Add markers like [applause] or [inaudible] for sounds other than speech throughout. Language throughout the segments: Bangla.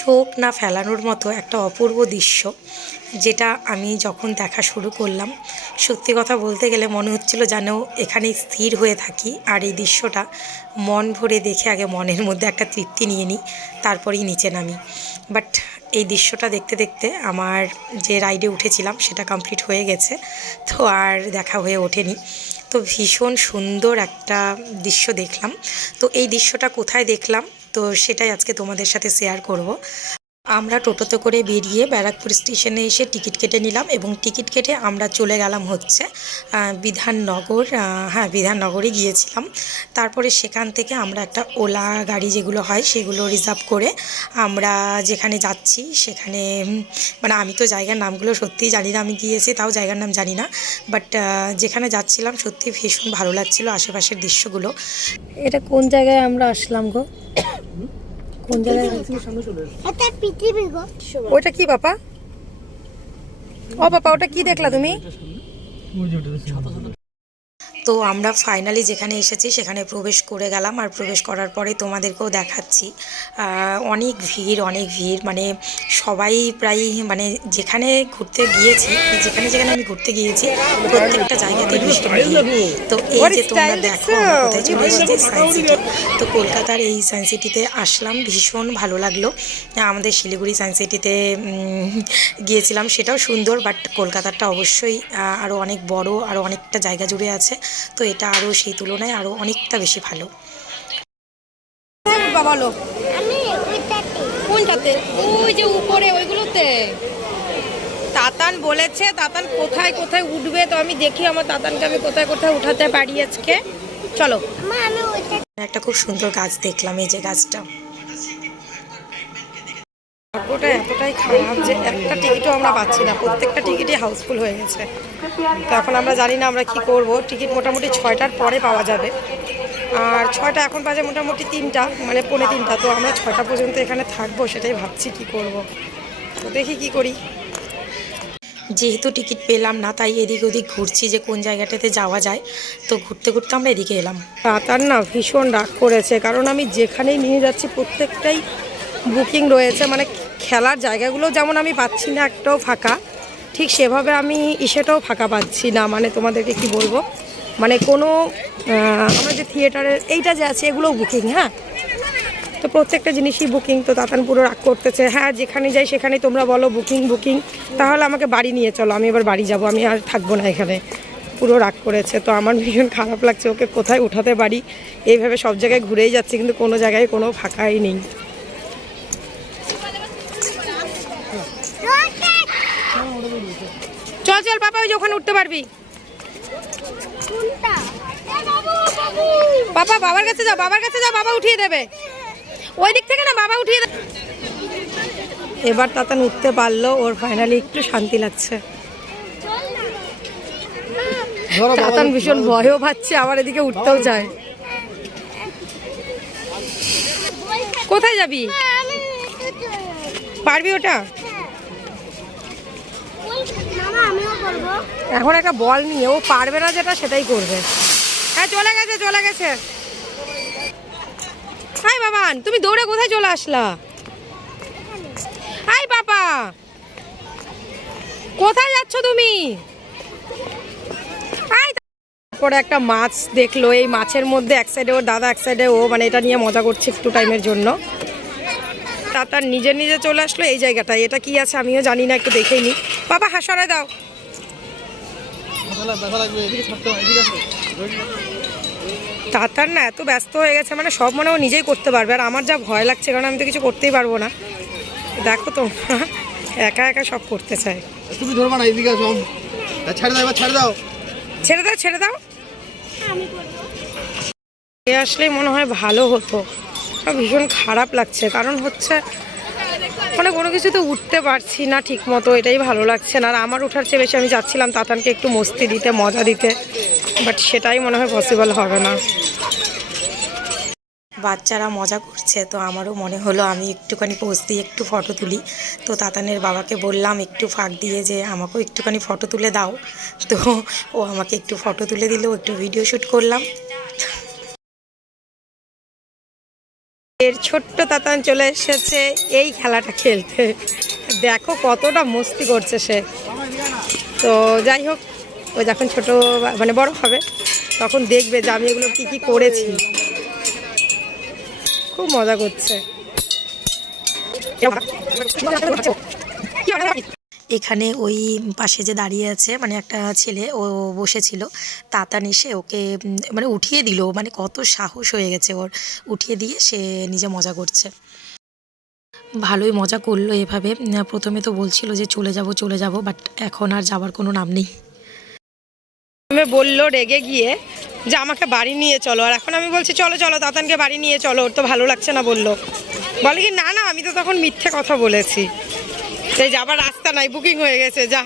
চোখ না ফেলানোর মতো একটা অপূর্ব দৃশ্য, যেটা আমি যখন দেখা শুরু করলাম, সত্যি কথা বলতে গেলে মনে হচ্ছিল যেন এখানে স্থির হয়ে থাকি আর এই দৃশ্যটা মন ভরে দেখে আগে মনের মধ্যে একটা তৃপ্তি নিয়ে নিই, তারপরেই নিচে নামি। বাট এই দৃশ্যটা দেখতে দেখতে আমার যে রাইডে উঠেছিলাম সেটা কমপ্লিট হয়ে গেছে, তো আর দেখা হয়ে ওঠেনি। তো ভীষণ সুন্দর একটা দৃশ্য দেখলাম। তো এই দৃশ্যটা কোথায় দেখলাম? তো সেটাই আজকে তোমাদের সাথে শেয়ার করব। আমরা টোটোতে করে বেরিয়ে ব্যারাকপুর স্টেশনে এসে টিকিট কেটে নিলাম এবং টিকিট কেটে আমরা চলে গেলাম হচ্ছে বিধাননগর হ্যাঁ বিধাননগরে গিয়েছিলাম। তারপরে সেখান থেকে আমরা একটা ওলা গাড়ি যেগুলো হয় সেগুলো রিজার্ভ করে আমরা যেখানে যাচ্ছি সেখানে মানে আমি তো জায়গার নামগুলো সত্যিই জানি না, আমি গিয়েছি তাও জায়গার নাম জানি না বাট যেখানে যাচ্ছিলাম সত্যি ভীষণ ভালো লাগছিল আশেপাশের দৃশ্যগুলো। এটা কোন জায়গায় আমরা আসলাম গো? কোন জায়গায়? এটা পৃথিবী গো ওটা কি বাবা ও বাবা ওটা কি দেখলা তুমি? তো আমরা ফাইনালি যেখানে এসেছি সেখানে প্রবেশ করে গেলাম আর প্রবেশ করার পরে তোমাদেরকেও দেখাচ্ছি। অনেক ভিড় অনেক ভিড় মানে সবাই প্রায় মানে যেখানে ঘুরতে গিয়েছি যেখানে যেখানে আমি ঘুরতে গিয়েছি প্রত্যেকটা জায়গাতে ভীষণ ভিড় তো এই যে তোমরা দেখো আমরা কোথায় চলে এসেছি সায়েন্স সিটি তো কলকাতার এই সায়েন্স সিটিতে আসলাম ভীষণ ভালো লাগল। আমাদের শিলিগুড়ি সায়েন্স সিটিতে গিয়েছিলাম সেটাও সুন্দর বাট কলকাতারটা অবশ্যই আরও অনেক বড় আরও অনেকটা জায়গা জুড়ে আছে। তো এটা আরও সেই তুলনায় আরও অনেকটা বেশি ভালো। বলো কোনটাতে? ওই যে উপরে ওইগুলোতে। তাতান বলেছে তাতান কোথায় কোথায় উঠবে তো আমি দেখি আমার তাতানকে আমি কোথায় কোথায় উঠাতে পারি আজকে। চলো। আমি একটা খুব সুন্দর গাছ দেখলাম এই যে গাছটা। ভাগ্যটা এতটাই খারাপ যে একটা টিকিটও আমরা পাচ্ছি না। প্রত্যেকটা টিকিটই হাউসফুল হয়ে গেছে। তো এখন আমরা জানি না আমরা কি করব। টিকিট মোটামুটি ছয়টার পরে পাওয়া যাবে। আর ছয়টা এখন বাজে মোটামুটি তিনটা মানে পৌনে তিনটা। তো আমরা ছয়টা পর্যন্ত এখানে থাকব, সেটাই ভাবছি কি করব। তো দেখি কি করি। যেহেতু টিকিট পেলাম না, তাই এদিক ওদিক ঘুরছি যে কোন জায়গাটাতে যাওয়া যায়। তো ঘুরতে ঘুরতে আমরা এদিকে এলাম। তার না ভীষণ রাগ করেছে, কারণ আমি যেখানেই নিয়ে যাচ্ছি প্রত্যেকটাই বুকিং রয়েছে। মানে খেলার জায়গাগুলো যেমন আমি পাচ্ছি না, একটাও ফাঁকা। ঠিক সেভাবে আমি ইসেটাও ফাঁকা পাচ্ছি না মানে তোমাদেরকে কি বলব? মানে কোনো আমরা যে থিয়েটারের এইটা যে আছে, এগুলোও বুকিং হ্যাঁ? তো প্রত্যেকটা জিনিসই বুকিং, তো তাতান পুরো রাগ করতেছে হ্যাঁ যেখানে যাই সেখানে তোমরা বলো, বুকিং বুকিং। তাহলে আমাকে বাড়ি নিয়ে চলো, আমি এবার বাড়ি যাব, আমি আর থাকব না এখানে। পুরো রাগ করেছে, তো আমার ভীষণ খারাপ লাগছে, ওকে কোথায় উঠাতে পারি? এইভাবে সব জায়গায় ঘুরেই যাচ্ছে, কিন্তু কোনো জায়গায় কোনো ফাঁকাই নেই। চল চল বাবা ওই যে ওখানে উঠতে পারবি। কোনটা? এ বাবু বাবু! বাবা বাবার কাছে যাও বাবার কাছে যাও বাবা উঠিয়ে দেবে। ওই দিক থেকে না বাবা উঠিয়ে দেবে। এবার তাতান উঠতে পারল ওর ফাইনালি একটু শান্তি লাগছে। তাতান ভীষণ ভয়ও পাচ্ছে আবার এদিকে উঠতেও চায়। কোথায় যাবি। পারবি ওটা? এখন একটা বল নিয়ে, ও পারবে না যেটা, সেটাই করবে। হ্যাঁ চলে গেছে চলে গেছে। হাই, বাবান, তুমি দৌড়ে কোথায় চলে আসলা? হাই, বাবা। কোথায় যাচ্ছ তুমি? তারপরে একটা মাছ দেখল, এই মাছের মধ্যে এক সাইডে ওর দাদা, এক সাইডে ও মানে এটা নিয়ে মজা করছে একটু টাইমের জন্য। তা তার নিজে নিজে চলে আসলো, এই জায়গাটায়। এটা কি আছে আমিও জানি না, একটু দেখেই নি। বাবা হাসরে দাও। তাতার না এত ব্যস্ত হয়ে গেছে মানে সব মনে ও নিজেই করতে পারবে আর আমার যা ভয় লাগছে কারণ আমি তো কিছু করতেই পারব না। দেখো তো [laughs] একা একা সব করতে চায়। তুমি ধরবা না এদিকে আসো। ছেড়ে দাও ছেড়ে দাও। ছেড়ে দাও ছেড়ে দাও। এ আসলেই মনে হয় ভালো হতো। ভীষণ খারাপ লাগছে কারণ হচ্ছে মানে কোনো কিছুতে উঠতে পারছি না ঠিক মতো এটাই ভালো লাগছে না। আর আমার ওঠার চেয়ে বেশি আমি যাচ্ছিলাম তাতানকে একটু মস্তি দিতে, মজা দিতে বাট সেটাই মনে হয় পসিবল হবে না। বাচ্চারা মজা করছে, তো আমারও মনে হলো আমি একটুখানি পোজ দিয়ে একটু ফটো তুলি। তো তাতানের বাবাকে বললাম একটু ফাঁক দিয়ে যে, আমাকেও একটুখানি ফটো তুলে দাও। তো ও আমাকে একটু ফটো তুলে দিল, একটু ভিডিও শ্যুট করলাম। এর ছোট্ট তাতান চলে এসেছে এই খেলাটা খেলতে। দেখো কতটা মস্তি করছে সে। তো যাই হোক, ও যখন ছোট মানে বড় হবে, তখন দেখবে যে আমি এগুলো কী কী করেছি। খুব মজা করছে। এখানে ওই পাশে যে দাঁড়িয়ে আছে মানে একটা ছেলে, ও বসেছিল, তাতান এসে ওকে মানে উঠিয়ে দিল মানে কত সাহস হয়ে গেছে ওর, উঠিয়ে দিয়ে সে নিজে মজা করছে। ভালোই মজা করল এভাবে প্রথমে তো বলছিল যে চলে যাব চলে যাব বাট এখন আর যাবার কোনো নাম নেই। বলল রেগে গিয়ে যে আমাকে বাড়ি নিয়ে চলো, আর এখন আমি বলছি চলো চলো, তাতানকে বাড়ি নিয়ে চলো, ওর তো ভালো লাগছে না বলল। বলে কি, না না, আমি তো তখন মিথ্যে কথা বলেছি। সেই যাবার রাস্তা নাই বুকিং হয়ে গেছে যা।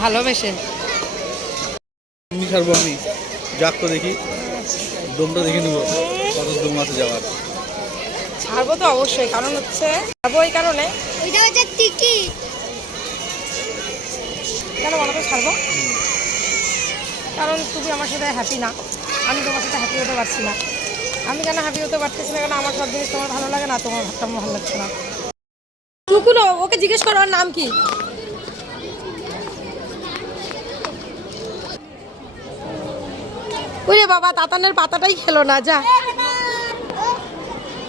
ভালোবেসে আমি ছাড়বো আমি। যাক তো দেখি। দমটা দেখে নেব। কত দম আছে যাওয়ার। ছাড়বো তো অবশ্যই কারণ হচ্ছে ছাড়বো এই কারণে। ওইটা হচ্ছে টিকিট কেন বলো তো ছাড়বো? কারণ তুমি আমার সাথে হ্যাপি না। আমি তোমার সাথে হ্যাপি হতে পারছি না। আমি কেন হ্যাপি হতে পারতেছি না? কেন আমার সব জিনিস তোমার ভালো লাগে না, তোমার আমার ভালো লাগছে না। টুকুনো ওকে জিজ্ঞেস করো ওর নাম কি? ওরে বাবা, তাতানের পাতাটাই খেলো না, যা।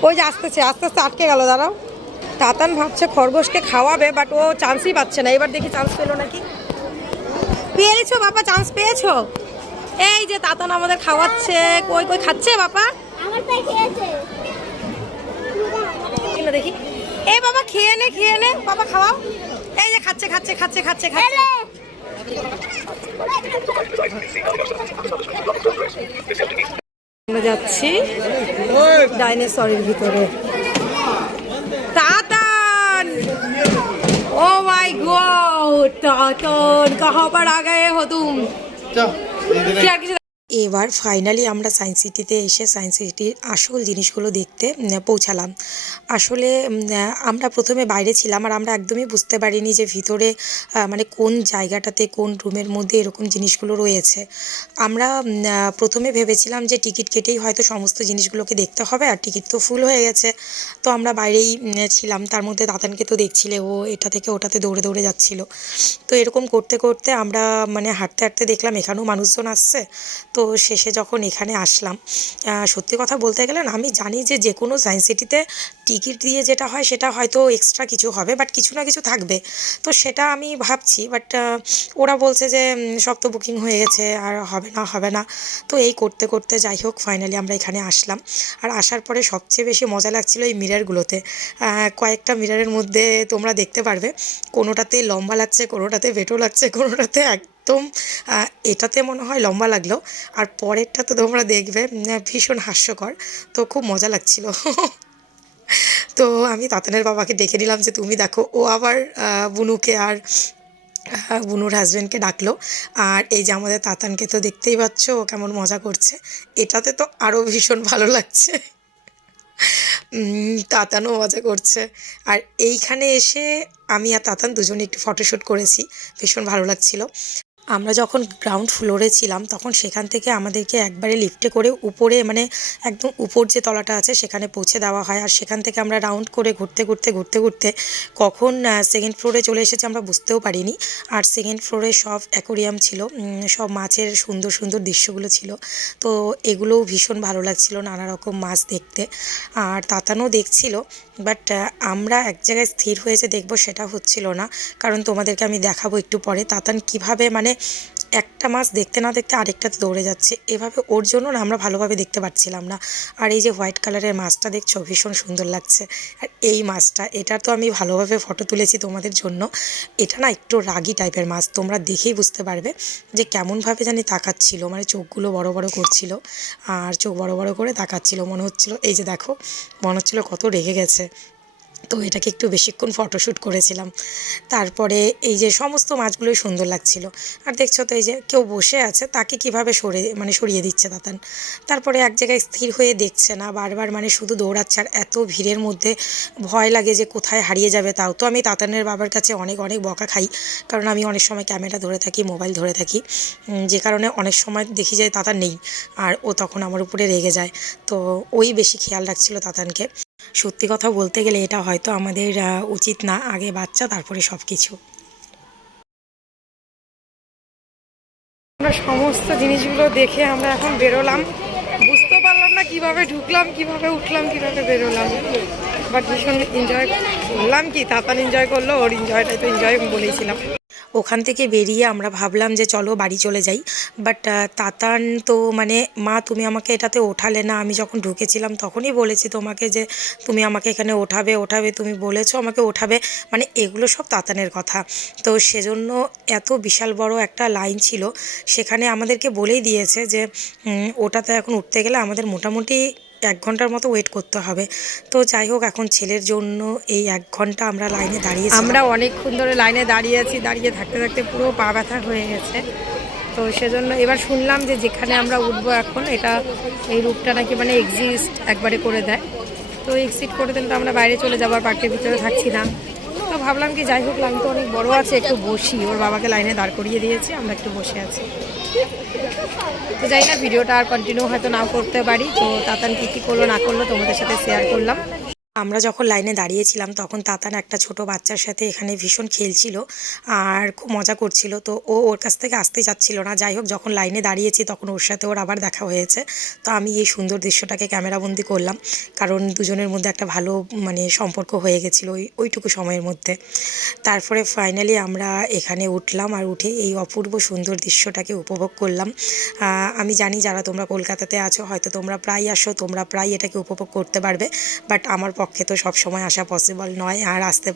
ওই যে আসতেছে আস্তে আস্তে আটকে গেল, দাঁড়াও। তাতান ভাবছে খরগোশকে খাওয়াবে বাট ও চান্সই পাচ্ছে না। এবার দেখি চান্স পেল নাকি। পেয়েছ বাবা? চান্স পেয়েছ? এই যে তাতন আমাদের খাওয়াচ্ছে। কই কই খাচ্ছে বাবা? দেখি। এই বাবা খেয়ে নে খেয়ে নে। বাবা খাওয়াও। এই যে খাচ্ছে খাচ্ছে খাচ্ছে খাচ্ছে খাচ্ছে। আমরা যাচ্ছি ডাইনোসরের ভিতরে। তাতান! Oh my God! कहाँ पर आ गए हो तुम? क्या किसी এবার ফাইনালি আমরা সায়েন্স সিটিতে এসে সায়েন্স সিটির আসল জিনিসগুলো দেখতে পৌঁছালাম। আসলে আমরা প্রথমে বাইরে ছিলাম আর আমরা একদমই বুঝতে পারিনি যে ভিতরে মানে কোন জায়গাটাতে, কোন রুমের মধ্যে এরকম জিনিসগুলো রয়েছে। আমরা প্রথমে ভেবেছিলাম যে টিকিট কেটেই হয়তো সমস্ত জিনিসগুলোকে দেখতে হবে আর টিকিট তো ফুল হয়ে গেছে। তো আমরা বাইরেই ছিলাম। তার মধ্যে দাদানকে তো দেখছিলে, ও এটা থেকে ওটাতে দৌড়ে দৌড়ে যাচ্ছিল। তো এরকম করতে করতে আমরা মানে হাঁটতে হাঁটতে দেখলাম এখানেও মানুষজন আসছে। তো শেষে যখন এখানে আসলাম সত্যি কথা বলতে গেলে আমি জানি যে যে কোনো সায়েন্স সিটিতে টিকিট দিয়ে যেটা হয় সেটা হয়তো এক্সট্রা কিছু হবে বাট কিছু না কিছু থাকবে। তো সেটা আমি ভাবছি বাট ওরা বলছে যে সব তো বুকিং হয়ে গেছে, আর হবে না হবে না। তো এই করতে করতে যাই হোক ফাইনালি আমরা এখানে আসলাম। আর আসার পরে সবচেয়ে বেশি মজা লাগছিল এই মিরারগুলোতে কয়েকটা মিরারের মধ্যে তোমরা দেখতে পারবে, কোনোটাতে লম্বা লাগছে, কোনোটাতে বেটো লাগছে, কোনোটাতে একদম এটাতে মনে হয় লম্বা লাগল। আর পরেরটা তো তোমরা দেখবে ভীষণ হাস্যকর। তো খুব মজা লাগছিল। তো আমি তাতানের বাবাকে ডেকে নিলাম যে, তুমি দেখো। ও আবার বুনুকে আর বুনুর হাজব্যান্ডকে ডাকলো। আর এই যে আমাদের তাতানকে তো দেখতেই পাচ্ছ, ও কেমন মজা করছে। এটাতে তো আরও ভীষণ ভালো লাগছে। তাতানও মজা করছে। আর এইখানে এসে আমি আর তাতান দুজনে একটু ফটোশ্যুট করেছি। ভীষণ ভালো লাগছিল। আমরা যখন গ্রাউন্ড ফ্লোরে ছিলাম, তখন সেখান থেকে আমাদেরকে একবারে লিফটে করে উপরে মানে একদম উপর যে তলাটা আছে, সেখানে পৌঁছে দেওয়া হয়। আর সেখান থেকে আমরা রাউন্ড করে ঘুরতে ঘুরতে ঘুরতে ঘুরতে কখন সেকেন্ড ফ্লোরে চলে এসেছে আমরা বুঝতেও পারিনি। আর সেকেন্ড ফ্লোরে সব অ্যাকোরিয়াম ছিল সব মাছের সুন্দর সুন্দর দৃশ্যগুলো ছিল। তো এগুলোও ভীষণ ভালো লাগছিল, নানা রকম মাছ দেখতে। আর তাতানো দেখছিল বাট আমরা এক জায়গায় স্থির হয়েছে দেখব সেটা হচ্ছিল না। কারণ তোমাদেরকে আমি দেখাবো একটু পরে। তাতান কীভাবে মানে একটা মাছ দেখতে না দেখতে আরেকটাতে দৌড়ে যাচ্ছে। এভাবে ওর জন্য না আমরা ভালোভাবে দেখতে পাচ্ছিলাম না। আর এই যে হোয়াইট কালারের মাছটা দেখছ, ভীষণ সুন্দর লাগছে। আর এই মাছটা, এটার তো আমি ভালোভাবে ফটো তুলেছি তোমাদের জন্য। এটা না একটু রাগি টাইপের মাছ, তোমরা দেখেই বুঝতে পারবে যে কেমনভাবে জানি তাকাচ্ছিল। মানে চোখগুলো বড় বড় করছিল আর চোখ বড় বড় করে তাকাচ্ছিল। মনে হচ্ছিল, এই যে দেখো, মনে হচ্ছিল কত রেগে গেছে। তো এটাকে একটু বেশিক্ষণ ফটোশ্যুট করেছিলাম। তারপরে এই যে সমস্ত মাছগুলোই সুন্দর লাগছিল। আর দেখছ তো এই যে কেউ বসে আছে, তাকে কীভাবে সরে মানে সরিয়ে দিচ্ছে তাতান? তারপরে এক জায়গায় স্থির হয়ে দেখছে না, বারবার মানে শুধু দৌড়াচ্ছে, আর এত ভিড়ের মধ্যে ভয় লাগে যে কোথায় হারিয়ে যাবে তাও। তো আমি তাতানের বাবার কাছে অনেক অনেক বকা খাই, কারণ আমি অনেক সময় ক্যামেরা ধরে থাকি, মোবাইল ধরে থাকি। যে কারণে অনেক সময় দেখি যায় তাতান নেই, আর ও তখন আমার উপরে রেগে যায়। তো ওই বেশি খেয়াল রাখছিল তাতানকে। সত্যি কথা বলতে গেলে এটা হয়তো আমাদের উচিত না আগে বাচ্চা, তারপরে সব কিছু আমরা সমস্ত জিনিসগুলো দেখে আমরা এখন বেরোলাম। বুঝতে পারলাম না কীভাবে ঢুকলাম, কীভাবে উঠলাম, কীভাবে বেরোলাম। বাট ভীষণ এনজয় করলাম কি? তাতান এনজয় করল, ওর এনজয়টাই তো এনজয় বলেছিলাম। ওখান থেকে বেরিয়ে আমরা ভাবলাম যে চলো বাড়ি চলে যাই। বাট তাতান তো মানে মা, তুমি আমাকে এটাতে ওঠালে না। আমি যখন ঢুকেছিলাম তখনই বলেছি তোমাকে যে, তুমি আমাকে এখানে ওঠাবে ওঠাবে, তুমি বলেছ আমাকে ওঠাবে। মানে এগুলো সব তাতানের কথা। তো সেজন্য এত বিশাল বড় একটা লাইন ছিল। সেখানে আমাদেরকে বলেই দিয়েছে যে ওটাতে এখন উঠতে গেলে আমাদের মোটামুটি এক ঘণ্টার মতো ওয়েট করতে হবে। তো যাই হোক, এখন ছেলের জন্য এই এক ঘণ্টা আমরা লাইনে দাঁড়িয়ে আমরা অনেকক্ষণ ধরে লাইনে দাঁড়িয়ে আছি দাঁড়িয়ে থাকতে থাকতে পুরো পা ব্যথা হয়ে গেছে। তো সেজন্য এবার শুনলাম যে যেখানে আমরা উঠবো এখন, এটা এই রূপটা নাকি মানে এক্সিস্ট একবারে করে দেয়। তো এক্সিট করে দিন তো আমরা বাইরে চলে যাব, আর পার্কের ভিতরে থাকছি না। তো ভাবলাম কি যাই হোক লাইন তো অনেক বড় আছে, একটু বসি। ওর বাবাকে লাইনে দাঁড় করিয়ে দিয়েছি, আমরা একটু বসে আছি। তো যাই না, ভিডিওটা আর কন্টিনিউ হয়তো নাও করতে পারি। তো তাতান কী কী করল, না করল তোমাদের সাথে শেয়ার করলাম। আমরা যখন লাইনে দাঁড়িয়েছিলাম, তখন তাতান একটা ছোট বাচ্চার সাথে এখানে ভীষণ খেলছিল আর খুব মজা করছিল। তো ও ওর কাছ থেকে আসতে যাচ্ছিল না। যাই হোক, যখন লাইনে দাঁড়িয়েছি, তখন ওর সাথে ওর আবার দেখা হয়েছে। তো আমি এই সুন্দর দৃশ্যটাকে ক্যামেরাবন্দি করলাম, কারণ দুজনের মধ্যে একটা ভালো মানে সম্পর্ক হয়ে গেছিল ওই, ওইটুকু সময়ের মধ্যে। তারপরে ফাইনালি আমরা এখানে উঠলাম আর উঠে এই অপূর্ব সুন্দর দৃশ্যটাকে উপভোগ করলাম। আমি জানি যারা তোমরা কলকাতাতে আছো, হয়তো তোমরা প্রায় আসো, তোমরা প্রায় এটাকে উপভোগ করতে পারবে। বাট আমার পক্ষে তো সব সময় আসা পসিবল নয় আর আসতে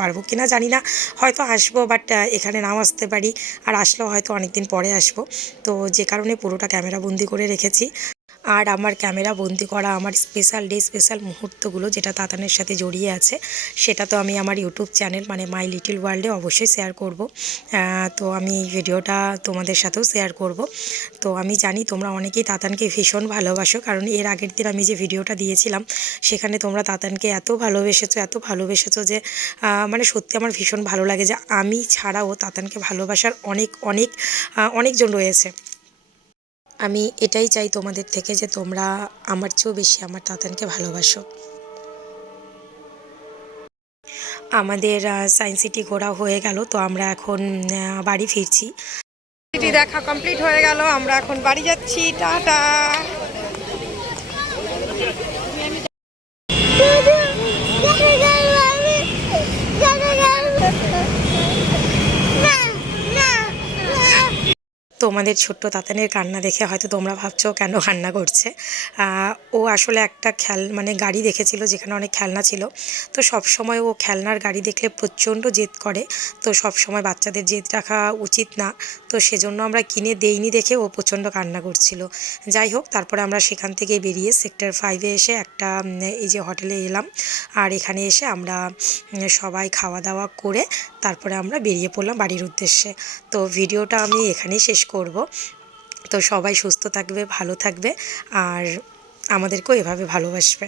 পারব কি না জানি না। হয়তো আসব বাট এখানে নাও আসতে পারি। আর আসলেও হয়তো অনেক দিন পরে আসব। তো যে কারণে পুরোটা ক্যামেরা বন্দি করে রেখেছি। আর আমার ক্যামেরা বন্দি করা, আমার স্পেশাল ডে স্পেশাল মুহূর্তগুলো যেটা তাতানের সাথে জড়িয়ে আছে, সেটা তো আমি আমার ইউটিউব চ্যানেল মানে মাই লিটিল ওয়ার্ল্ডে অবশ্যই শেয়ার করব। তো আমি এই ভিডিওটা তোমাদের সাথেও শেয়ার করব। তো আমি জানি তোমরা অনেকেই তাতানকে ভীষণ ভালোবাসো, কারণ এর আগের দিন আমি যে ভিডিওটা দিয়েছিলাম, সেখানে তোমরা তাতানকে এত ভালোবেসেছো এত ভালোবেসেছো যে মানে সত্যি আমার ভীষণ ভালো লাগে যে আমি ছাড়াও তাতানকে ভালোবাসার অনেক অনেক অনেকজন রয়েছে। আমি এটাই চাই তোমাদের থেকে যে তোমরা আমার চেয়েও বেশি আমার তাতানকে ভালোবাসো। আমাদের সায়েন্স সিটি ঘোরা হয়ে গেল, তো আমরা এখন বাড়ি ফিরছি। সিটি দেখা কমপ্লিট হয়ে গেল, আমরা এখন বাড়ি যাচ্ছি, টাটা চলে গেল আমি চলে গেল না না না তোমাদের ছোট্ট তাতানের কান্না দেখে হয়তো তোমরা ভাবছ কেন কান্না করছে। ও আসলে একটা খেল মানে গাড়ি দেখেছিল, যেখানে অনেক খেলনা ছিল। তো সব সময় ও খেলনার গাড়ি দেখলে প্রচণ্ড জেদ করে। তো সব সময় বাচ্চাদের জেদ রাখা উচিত না। তো সেজন্য আমরা কিনে দেইনি দেখে ও প্রচণ্ড কান্না করছিল। যাই হোক, তারপরে আমরা সেখান থেকে বেরিয়ে সেক্টর ফাইভে এসে একটা এই যে হোটেলে এলাম। আর এখানে এসে আমরা সবাই খাওয়া দাওয়া করে তারপরে আমরা বেরিয়ে পড়লাম বাড়ির উদ্দেশ্যে। তো ভিডিওটা আমি এখানেই শেষ করব। তো সবাই সুস্থ থাকবে ভালো থাকবে আর আমাদেরকেও এভাবে ভালোবাসবে।